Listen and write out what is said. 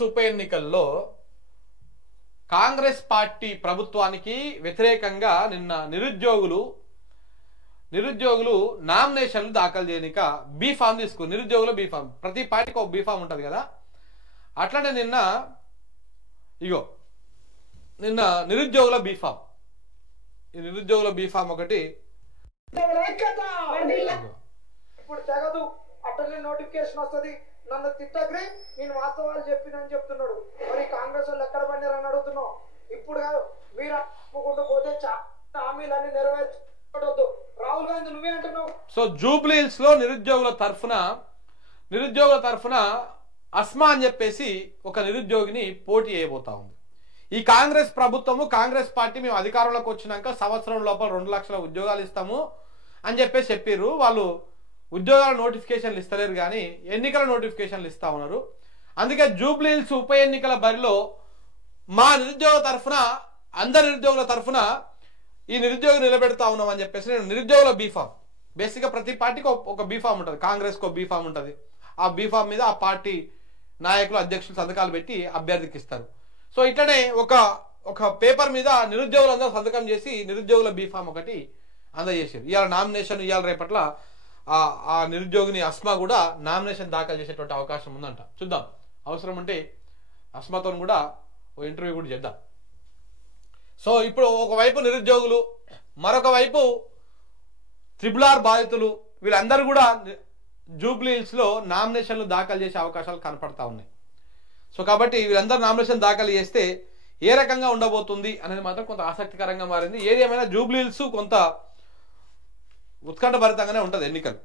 జూబ్లీహిల్స్ ఉప ఎన్నికల్లో కాంగ్రెస్ పార్టీ ప్రభుత్వానికి వ్యతిరేకంగా నిన్న నిరుద్యోగులు నామినేషన్లు దాఖలు చేయనిక బీ ఫామ్ తీసుకుని నిరుద్యోగుల బీ ఫామ్ ప్రతి పార్టీకి ఒక బీ ఫామ్ ఉంటుంది కదా అట్లనే నిన్న నిరుద్యోగుల బీ ఫామ్ ఈ నిరుద్యోగుల బీ ఫామ్ ఒకటి ఇప్పుడు తెగదు అటర్నీ నోటిఫికేషన్ వస్తుంది నన్ను తిట్టగ్రి నేను వాస్తవాలు చెప్పినని చెప్తున్నాడు మరి కాంగ్రెస్ వాళ్ళు ఎక్కడ పడినారని అడుగుతున్నావు ఇప్పుడు మీరు అనుకుంటూ పోతే హామీలన్నీ నెరవేర్చవద్దు రాహుల్ గాంధీ నువ్వే అంటున్నావు సో జూబ్లీహిల్స్ లో నిరుద్యోగుల తరఫున అస్మా అని చెప్పేసి ఒక నిరుద్యోగిని పోటీ చేయబోతా ఉంది ఈ కాంగ్రెస్ ప్రభుత్వము కాంగ్రెస్ పార్టీ మేము అధికారంలోకి వచ్చినాక సంవత్సరం లోపల 2 లక్షల ఉద్యోగాలు ఇస్తాము అని చెప్పేసి చెప్పారు వాళ్ళు ఉద్యోగాల నోటిఫికేషన్లు ఇస్తలేరు కానీ ఎన్నికల నోటిఫికేషన్లు ఇస్తా ఉన్నారు అందుకే జూబ్లీహిల్స్ ఉప ఎన్నికల బరిలో మా నిరుద్యోగ తరఫున అందరి నిరుద్యోగుల తరఫున ఈ నిరుద్యోగి నిలబెడతా ఉన్నాం అని చెప్పేసి నేను నిరుద్యోగుల బీఫామ్ బేసిక్గా ప్రతి పార్టీకి ఒక బీఫామ్ ఉంటుంది కాంగ్రెస్కి ఒక బీఫామ్ ఉంటుంది ఆ బీఫామ్ మీద ఆ పార్టీ నాయకులు అధ్యక్షులు సంతకాలు పెట్టి అభ్యర్థికి ఇస్తారు సో ఇట్లనే ఒక పేపర్ మీద నిరుద్యోగులందరూ సంతకం చేసి నిరుద్యోగుల బీఫామ్ ఒకటి అందజేశారు ఇవాళ నామినేషన్ ఇవాళ రేపట్ల ఆ నిరుద్యోగిని అస్మా కూడా నామినేషన్ దాఖలు చేసేటువంటి అవకాశం ఉందంట చూద్దాం అవసరం ఉంటే అస్మాతో కూడా ఓ ఇంటర్వ్యూ కూడా చేద్దాం సో ఇప్పుడు ఒకవైపు నిరుద్యోగులు మరొక వైపు RRR బాధితులు వీళ్ళందరూ కూడా జూబ్లీహిల్స్ లో నామినేషన్లు దాఖలు చేసే అవకాశాలు కనపడతా ఉన్నాయి సో కాబట్టి వీళ్ళందరూ నామినేషన్ దాఖలు చేస్తే ఏ రకంగా ఉండబోతుంది అనేది మాత్రం కొంత ఆసక్తికరంగా మారింది ఏది ఏమైనా జూబ్లీహిల్స్ కొంత ఉత్కంఠభరితంగానే ఉంటుంది ఎన్నికలు